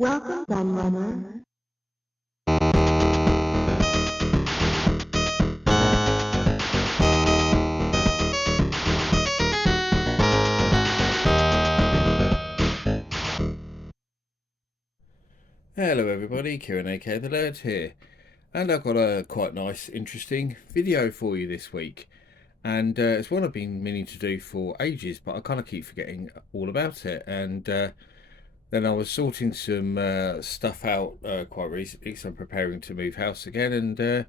Welcome, Gunrunner. Hello everybody, Kieran aka The Nerd here, and I've got a quite nice, interesting video for you this week. And it's one I've been meaning to do for ages, but I kind of keep forgetting all about it. And then I was sorting some stuff out quite recently, so I'm preparing to move house again, and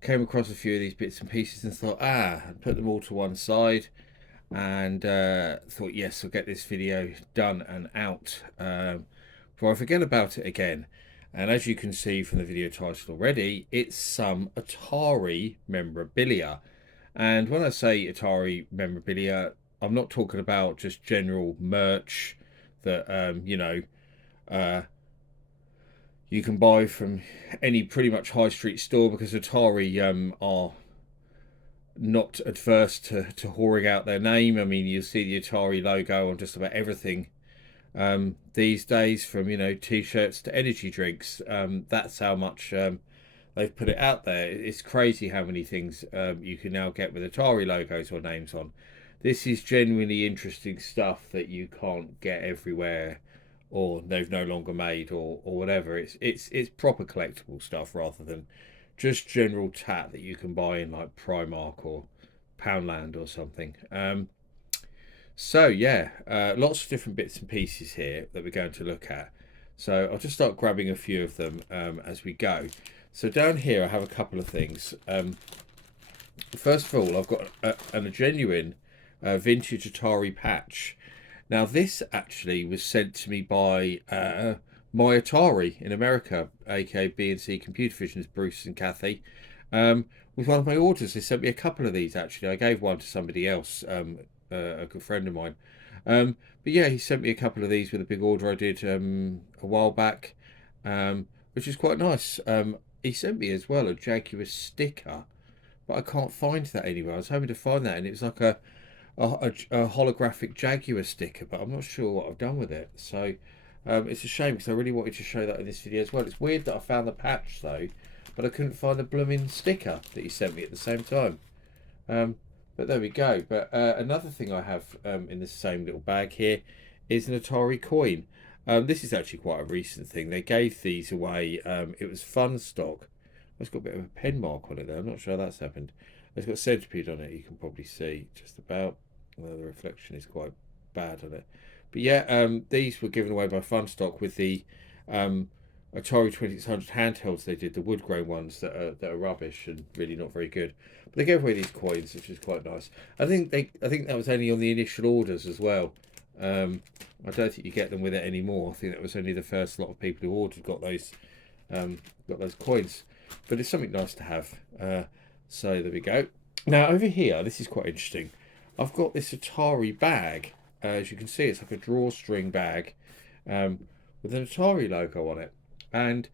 came across a few of these bits and pieces and thought, put them all to one side, and thought, yes, I'll get this video done and out before I forget about it again. And as you can see from the video title already, it's some Atari memorabilia. And when I say Atari memorabilia, I'm not talking about just general merch that uh, you can buy from any pretty much high street store, because Atari are not adverse to whoring out their name. I mean, you see the Atari logo on just about everything these days, from t-shirts to energy drinks. That's how much they've put it out there. It's crazy how many things you can now get with Atari logos or names on. This is genuinely interesting stuff that you can't get everywhere, or they've no longer made, or whatever. It's proper collectible stuff rather than just general tat that you can buy in like Primark or Poundland or something. So yeah, lots of different bits and pieces here that we're going to look at. So I'll just start grabbing a few of them as we go. So down here I have a couple of things. First of all, I've got a genuine vintage Atari patch. Now this actually was sent to me by my Atari in America, aka B&C Computer Vision's Bruce and Kathy. With one of my orders, they sent me a couple of these actually. I gave one to somebody else, a good friend of mine. But yeah, he sent me a couple of these with a big order I did a while back, which is quite nice. He sent me as well a Jaguar sticker, but I can't find that anywhere. I was hoping to find that, and it was like a holographic Jaguar sticker, but I'm not sure what I've done with it. So it's a shame, because I really wanted to show that in this video as well. It's weird that I found the patch though, but I couldn't find the blooming sticker that he sent me at the same time. Um, but there we go. But another thing I have in the same little bag here is an Atari coin. This is actually quite a recent thing. They gave these away. It was fun stock. It's got a bit of a pen mark on it there. I'm not sure how that's happened. It's got centipede on it. You can probably see just about. Well, the reflection is quite bad on it. But yeah, these were given away by Fun Stock with the um, Atari 2600 handhelds. They did the wood grain ones that are rubbish and really not very good. But they gave away these coins, which is quite nice. I think that was only on the initial orders as well. I don't think you get them with it anymore. I think that was only the first lot of people who ordered got those coins. But it's something nice to have. So there we go. Now over here, this is quite interesting. I've got this Atari bag. As you can see, it's like a drawstring bag with an Atari logo on it. And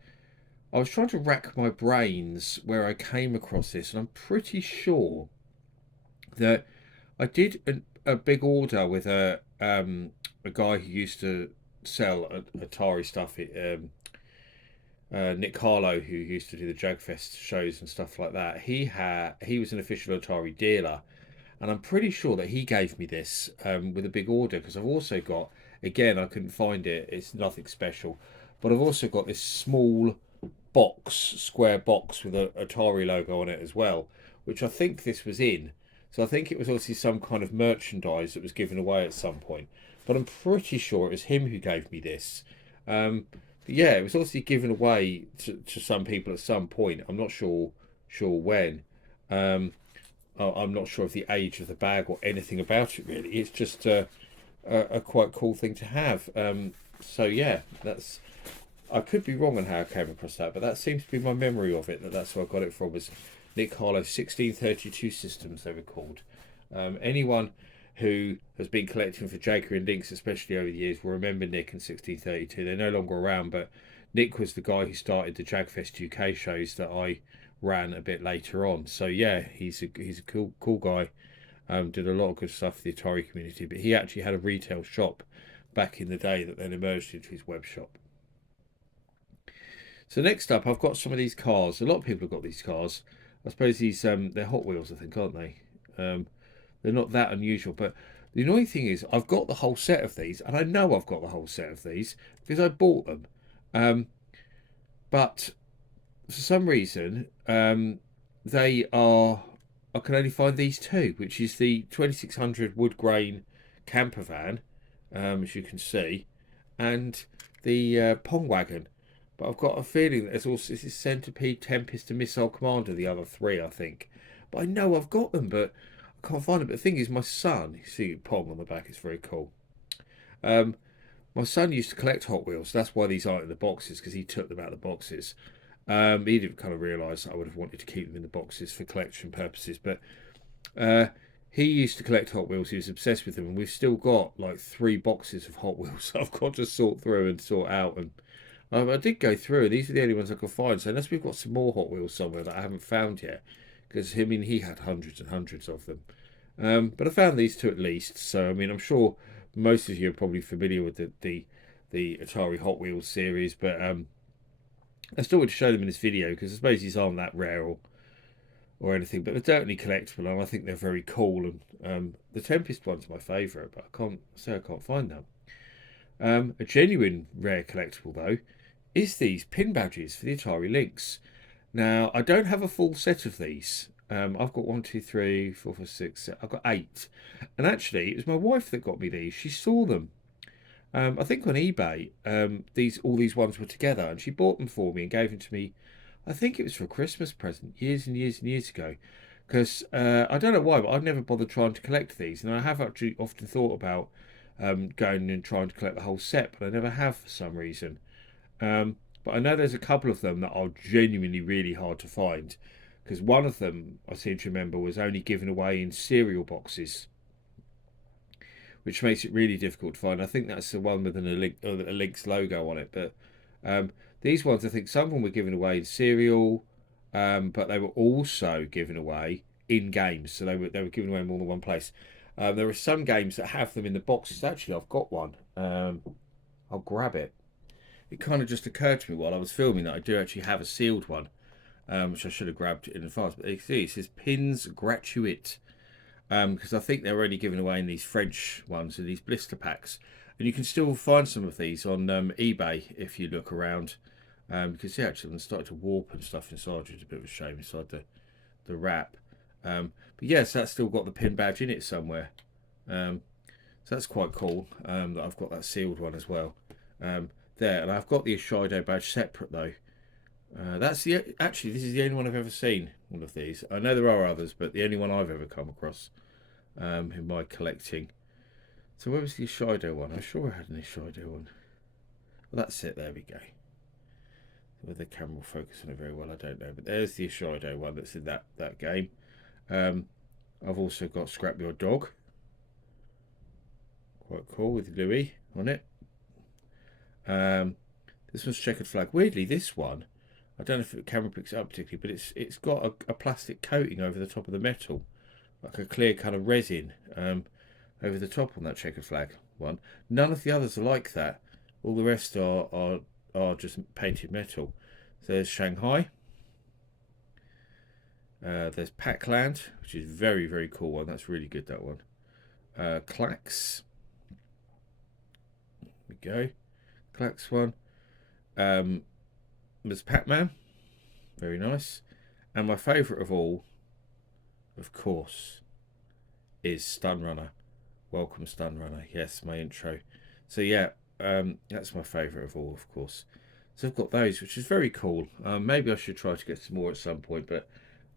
I was trying to rack my brains where I came across this, and I'm pretty sure that I did a big order with a guy who used to sell Atari stuff. Nick Harlow, who used to do the Jagfest shows and stuff like that. He was an official Atari dealer, and I'm pretty sure that he gave me this with a big order, because I've also got, again, I couldn't find it. It's nothing special, but I've also got this small square box with a Atari logo on it as well, which I think this was in. So I think it was obviously some kind of merchandise that was given away at some point. But I'm pretty sure it was him who gave me this. But yeah, it was obviously given away to some people at some point. I'm not sure when. I'm not sure of the age of the bag or anything about it really. It's just a quite cool thing to have. So yeah, that's. I could be wrong on how I came across that, but that seems to be my memory of it. That's where I got it from. Was Nick Harlow 1632 systems, they were called. Anyone who has been collecting for Jaguar and Lynx, especially over the years, will remember Nick and 1632. They're no longer around, but Nick was the guy who started the Jagfest UK shows that I ran a bit later on. So yeah, he's a cool guy. Did a lot of good stuff for the Atari community, but he actually had a retail shop back in the day that then emerged into his web shop. So next up, I've got some of these cars. A lot of people have got these cars. I suppose these they're Hot Wheels, I think, aren't they? They're not that unusual. But the annoying thing is, I've got the whole set of these, and I know I've got the whole set of these because I bought them. Um, but for some reason, they are. I can only find these two, which is the 2600 wood grain camper van, as you can see, and the Pong wagon. But I've got a feeling that there's also this is Centipede, Tempest, and Missile Commander, the other three, I think. But I know I've got them, but I can't find them. But the thing is, my son, you see Pong on the back, it's very cool. Um, my son used to collect Hot Wheels. That's why these aren't in the boxes, because he took them out of the boxes. He didn't kind of realise I would have wanted to keep them in the boxes for collection purposes. But uh, he used to collect Hot Wheels. He was obsessed with them, and we've still got like 3 boxes of Hot Wheels I've got to sort through and sort out. And I did go through. These are the only ones I could find. So unless we've got some more Hot Wheels somewhere that I haven't found yet, because I mean he had hundreds and hundreds of them. But I found these two at least. So I mean I'm sure most of you are probably familiar with the Atari Hot Wheels series, but I still want to show them in this video because I suppose these aren't that rare or anything, but they're certainly collectible and I think they're very cool. And the Tempest one's my favourite, but I can't find them. A genuine rare collectible though is these pin badges for the Atari Lynx. Now I don't have a full set of these. I've got 1, 2, 3, 4, 5, 6. I've got 8, and actually it was my wife that got me these. She saw them I think on eBay, these all these ones were together, and she bought them for me and gave them to me. I think it was for a Christmas present years and years and years ago. Because I don't know why, but I've never bothered trying to collect these, and I have actually often thought about going and trying to collect the whole set, but I never have for some reason. But I know there's a couple of them that are genuinely really hard to find. Because one of them, I seem to remember, was only given away in cereal boxes, which makes it really difficult to find. I think that's the one with a Lynx logo on it. But these ones, I think some of them were given away in cereal, but they were also given away in games. So they were given away in more than one place. There are some games that have them in the boxes. Actually, I've got one. I'll grab it. It kind of just occurred to me while I was filming that I do actually have a sealed one, which I should have grabbed in advance. But you see, it says Pins Gratuit, because I think they're only given away in these French ones, in these blister packs. And you can still find some of these on eBay if you look around. You can see actually them start to warp and stuff inside, which is a bit of a shame inside the wrap. But yes, that's still got the pin badge in it somewhere. So that's quite cool that I've got that sealed one as well. There, and I've got the Ashido badge separate though. Actually, this is the only one I've ever seen. One of these. I know there are others, but the only one I've ever come across in my collecting. So where was the Ashido one? I'm sure I had an Ashido one. Well, that's it. There we go. Whether the camera will focus on it very well, I don't know. But there's the Ashido one that's in that game. I've also got Scrap Your Dog. Quite cool with Louis on it. This one's Checkered Flag. Weirdly, this one, I don't know if the camera picks it up particularly, but it's got a plastic coating over the top of the metal, like a clear kind of resin over the top on that Checkered Flag one. None of the others are like that. All the rest are just painted metal. So there's Shanghai. There's Packland, which is very, very cool one. That's really good, that one. Clax. There we go. Clax one. There's Pac-Man. Very nice. And my favourite of all, of course, is Stun Runner. Welcome, Stun Runner. Yes, my intro. So yeah, that's my favourite of all, of course. So I've got those, which is very cool. Maybe I should try to get some more at some point, but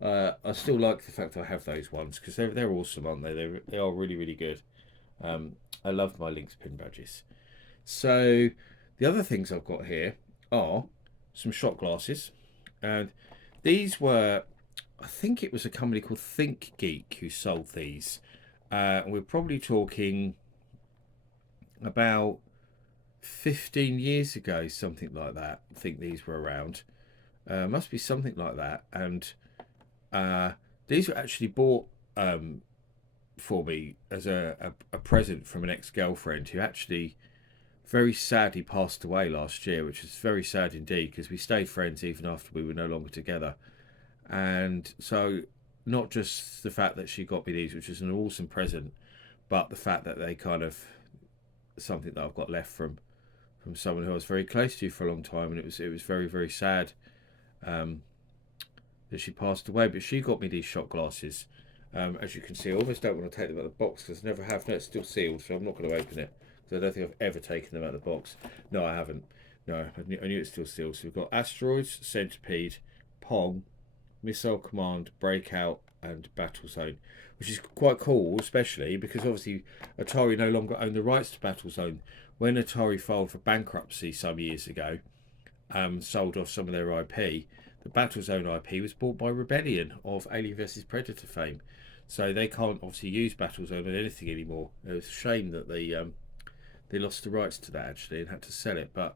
I still like the fact that I have those ones because they're awesome, aren't they? They are really, really good. I love my Lynx pin badges. So the other things I've got here are some shot glasses, and these were, I think it was a company called Think Geek who sold these. We're probably talking about 15 years ago, something like that. I think these were around. Must be something like that. And these were actually bought for me as a present from an ex-girlfriend who actually very sadly passed away last year, which was very sad indeed because we stayed friends even after we were no longer together. And so, not just the fact that she got me these, which is an awesome present, but the fact that they kind of something that I've got left from someone who I was very close to for a long time, and it was very very sad um, that she passed away. But she got me these shot glasses. As you can see, I almost don't want to take them out of the box because I never have. No, it's still sealed, so I'm not going to open it because I don't think I've ever taken them out of the box. No, I haven't. No, I knew it's still sealed. So we've got Asteroids, Centipede, Pong, Missile Command, Breakout, and Battle Zone, which is quite cool, especially because obviously Atari no longer own the rights to Battle Zone. When Atari filed for bankruptcy some years ago, sold off some of their IP, the Battle Zone IP was bought by Rebellion of Alien vs Predator fame. So they can't obviously use Battle Zone on anything anymore. It was a shame that they lost the rights to that actually and had to sell it. But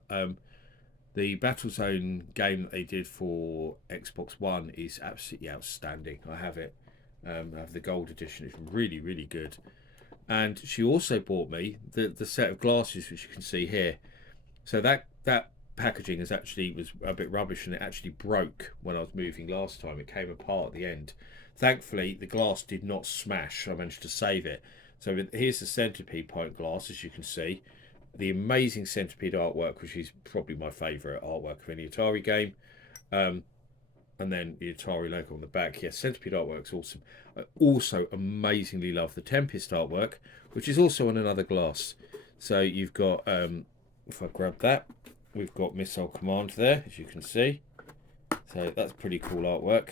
the Battle Zone game that they did for Xbox One is absolutely outstanding. I have it. I have the gold edition. It's really, really good. And she also bought me the set of glasses, which you can see here. So that packaging was a bit rubbish, and it actually broke when I was moving last time. It came apart at the end. Thankfully, the glass did not smash. I managed to save it. So here's the Centipede pint glass, as you can see. The amazing Centipede artwork, which is probably my favourite artwork of any Atari game. And then the Atari logo on the back. Yes, Centipede artwork's awesome. I also amazingly love the Tempest artwork, which is also on another glass. So you've got, if I grab that, we've got Missile Command there, as you can see. So that's pretty cool artwork.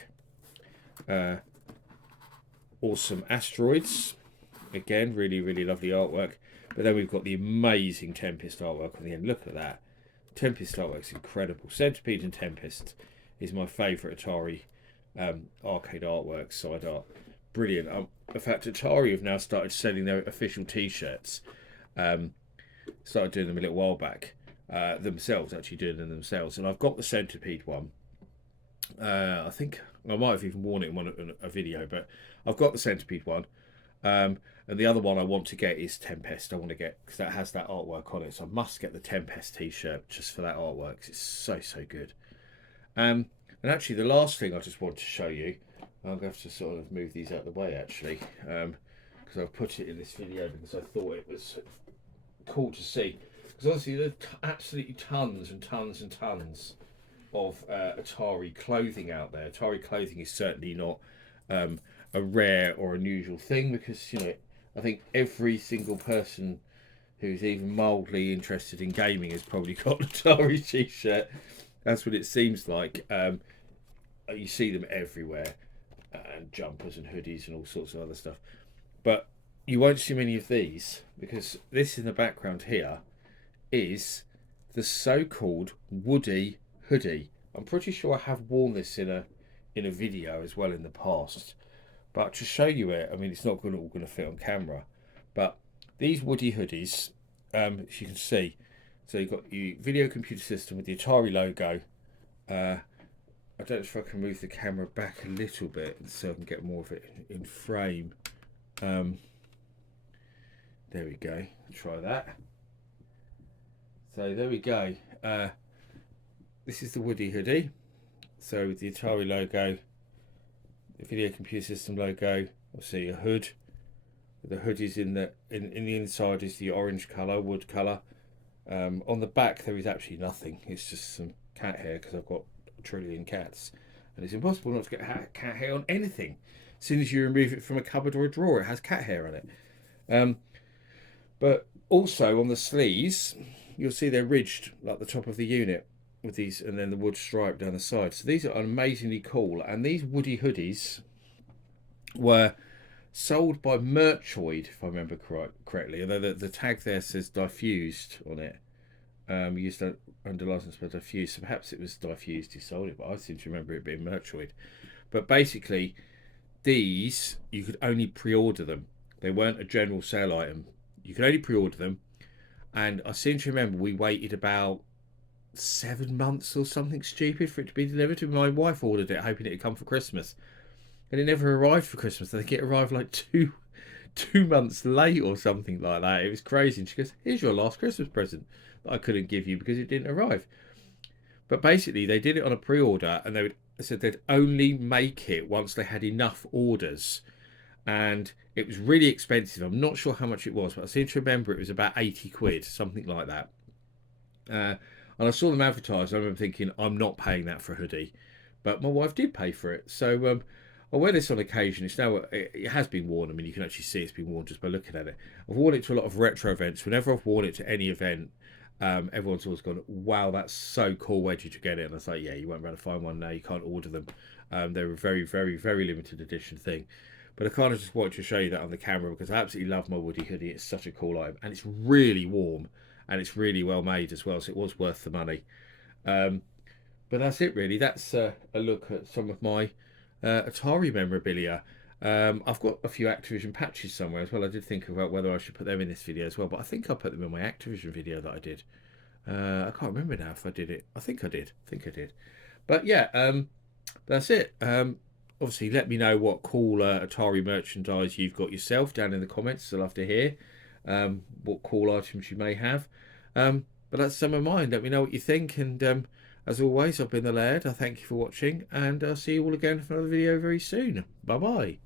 Awesome Asteroids. Again, really, really lovely artwork. But then we've got the amazing Tempest artwork on the end. Look at that. Tempest artwork's incredible. Centipede and Tempest is my favourite Atari arcade artwork, side art. Brilliant. In fact, Atari have now started selling their official T-shirts. Started doing them a little while back. Themselves, actually doing them themselves. And I've got the Centipede one. I think I might have even worn it in a video, but I've got the Centipede one. And the other one I want to get is Tempest. I want to get, because that has that artwork on it. So I must get the Tempest t-shirt just for that artwork. It's so, so good. And actually, the last thing I just want to show you, I'm going to have to sort of move these out of the way, actually. Because I've put it in this video because I thought it was cool to see. Because obviously there's absolutely tons and tons and tons of Atari clothing out there. Atari clothing is certainly not a rare or unusual thing because, you know, I think every single person who's even mildly interested in gaming has probably got an Atari t-shirt. That's what it seems like. You see them everywhere, and jumpers and hoodies and all sorts of other stuff. But you won't see many of these because this in the background here is the so-called Woody hoodie. I'm pretty sure I have worn this in a video as well in the past. But to show you it, I mean, it's not all going to fit on camera. But these Woody hoodies, as you can see, so you've got your video computer system with the Atari logo. I don't know if I can move the camera back a little bit so I can get more of it in frame. There we go. Try that. So there we go. This is the Woody hoodie. So with the Atari logo, the video computer system logo, obviously a hood. The hood is in the inside is the orange colour, wood colour. On the back there is actually nothing. It's just some cat hair because I've got a trillion cats, and it's impossible not to get cat hair on anything. As soon as you remove it from a cupboard or a drawer, it has cat hair on it. But also on the sleeves, you'll see they're ridged like the top of the unit with these, and then the wood stripe down the side. So these are amazingly cool. And these Woody hoodies were sold by Merchoid, if I remember correctly. Although the tag there says diffused on it. Used under license by diffused. So perhaps it was diffused who sold it, but I seem to remember it being Merchoid. But basically, these you could only pre-order them. They weren't a general sale item. You could only pre-order them. And I seem to remember we waited about 7 months or something stupid for it to be delivered. My wife ordered it hoping it would come for Christmas, and it never arrived for Christmas. I think it arrived like 2 months late or something like that. It was crazy. And she goes, "Here's your last Christmas present that I couldn't give you because it didn't arrive." But basically, they did it on a pre-order, and they said they'd only make it once they had enough orders, and it was really expensive. I'm not sure how much it was, but I seem to remember it was about 80 quid, something like that. And I saw them advertised. I remember thinking, I'm not paying that for a hoodie, but my wife did pay for it. So I wear this on occasion. It has been worn. I mean, you can actually see it's been worn just by looking at it. I've worn it to a lot of retro events. Whenever I've worn it to any event, everyone's always gone, "Wow, that's so cool. Where did you get it?" And I was like, "Yeah, you won't be able to find one now. You can't order them. They're a very, very, very limited edition thing." But I kind of just wanted to show you that on the camera because I absolutely love my Woody hoodie. It's such a cool item, and it's really warm, and it's really well made as well. So it was worth the money. Um, but that's it really. That's a look at some of my Atari memorabilia. I've got a few Activision patches somewhere as well. I did think about whether I should put them in this video as well, but I think I put them in my Activision video that I did. I can't remember now if I did it. I think I did. I think I did. But yeah, that's it. Obviously, let me know what cool Atari merchandise you've got yourself down in the comments. I'd love to hear what cool items you may have. But that's some of mine. Let me know what you think. And as always, I've been the Laird. I thank you for watching, and I'll see you all again for another video very soon. Bye bye.